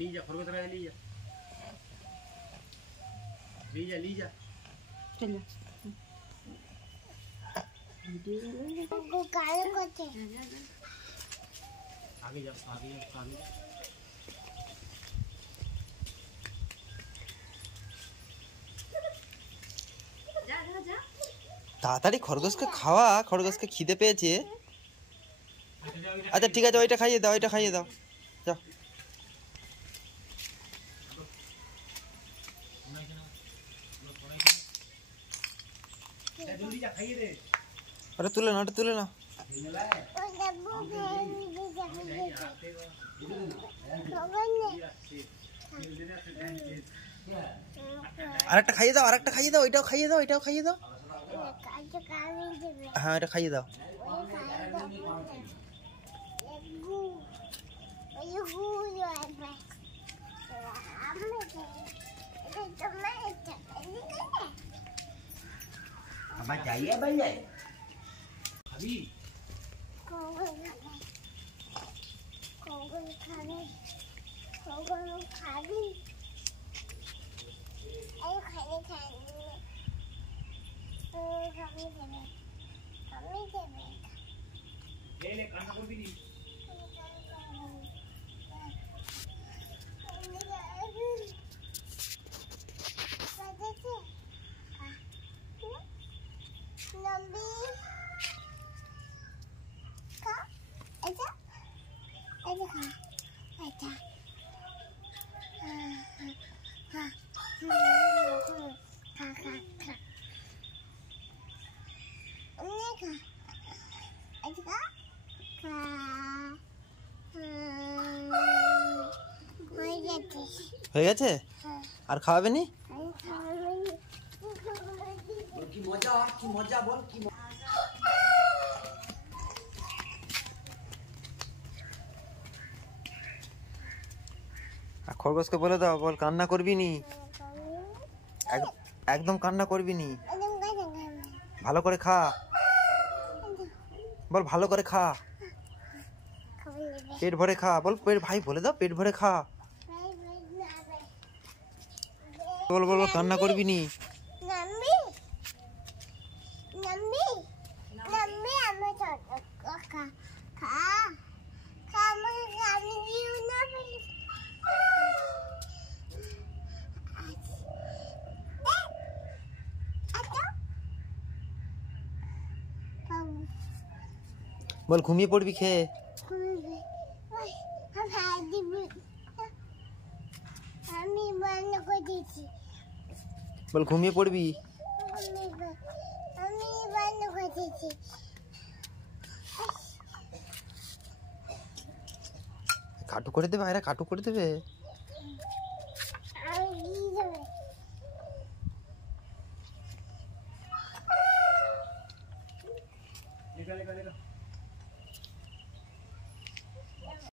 लीजा खरगोश रहा Lisa Lisa Lisa चल को काले करते आगे जा आगे जा आगे जा जा जा তাড়াতাড়ি খরগোশকে খাওয়া, খরগোশকে খিদে পেয়েছে। আচ্ছা ঠিক আছে, ওইটা খাইয়ে দাও, ওইটা খাইয়ে দাও, যাও। ওটা তুলে না, ওটা তুলে না। আরেকটা খাইয়ে দাও, আরেকটা খাইয়ে দাও, ওইটাও খাইয়ে দাও, ওইটাও খাইয়ে দাও। হ্যাঁ এটা খাইয়ে দাও। जाइए भाई जाए अभी ले काना को भी नहीं হয়ে গেছে? আর খাওয়াবে নি? কি মজা, কি মজা বল, কি খরগোশকে বলে দাও, বল কান্না করবি নি, একদম কান্না করবি নি, ভালো করে খা, বল ভালো করে খা, পেট ভরে খা, বল ভাই বলে দাও পেট ভরে খা, বল বল কান্না করবি নি। বল ঘুমিয়ে পড়বি খেয়ে, বল ঘুমিয়ে পড়বি, কাটু করে দেবে, আরে কাটু করে দেবে। लेगा लेगा लेगा